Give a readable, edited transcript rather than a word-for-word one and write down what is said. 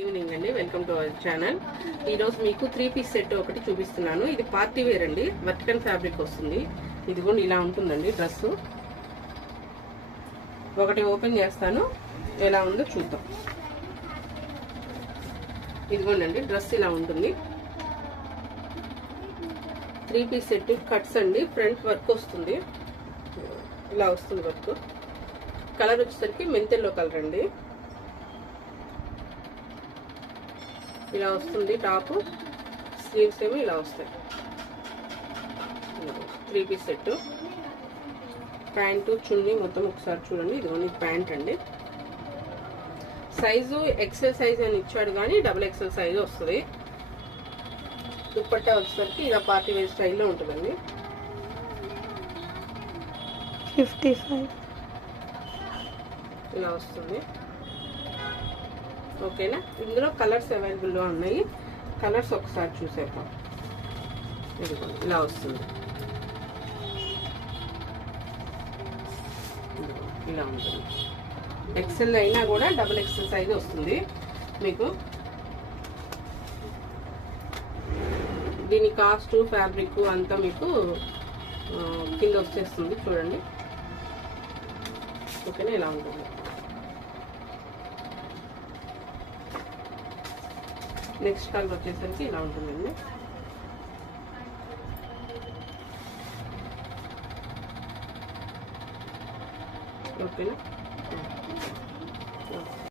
Evening అండి, welcome to our channel. ఈరోజు మీకు 3 పీస్ సెట్ ఒకటి చూపిస్తున్నాను. ఇది పార్టీ వేర్ అండి, వర్టికల్ ఫ్యాబ్రిక్ వస్తుంది. ఇదిగోండి ఇలా ఉంటుందండి డ్రెస్. ఒకటి ఓపెన్ చేస్తాను, ఎలా ఉందో చూద్దాం. ఇదిగోండి డ్రెస్ ఇలా ఉంటుంది. 3 పీస్ సెట్ కట్స్ అండి, ఫ్రంట్ వర్క్ వస్తుంది. ఇలా వస్తుంది వర్క్. కలర్ వచ్చేసరికి మెంతెల్లో కలర్ అండి. ఇలా వస్తుంది టాప్, స్లీవ్స్ ఏమో ఇలా వస్తాయి. 3 పీస్ సెట్. ప్యాంటు చున్నీ మొత్తం ఒకసారి చూడండి. ఇదిగోండి ప్యాంట్ అండి. సైజు ఎక్సెల్ సైజ్ అని ఇచ్చాడు, కానీ XXL సైజు వస్తుంది. దుప్పట్టా వచ్చేసరికి ఇలా పార్టీ వేర్ స్టైల్లో ఉంటుందండి. 55 ఇలా వస్తుంది. ఓకేనా. ఇందులో కలర్స్ అవైలబుల్లో ఉన్నాయి. కలర్స్ ఒకసారి చూసేద్దాం. ఇదిగోండి ఇలా వస్తుంది. ఇలా ఉంటుంది. ఎక్సెల్ అయినా కూడా XXL సైజ్ వస్తుంది మీకు. దీని కాస్ట్ ఫ్యాబ్రిక్ అంతా మీకు కింద వచ్చేస్తుంది చూడండి. ఓకేనా, ఇలా ఉంటుంది. నెక్స్ట్ కలర్ వచ్చేసరికి ఇలా ఉంటుందండి. ఓకేనా.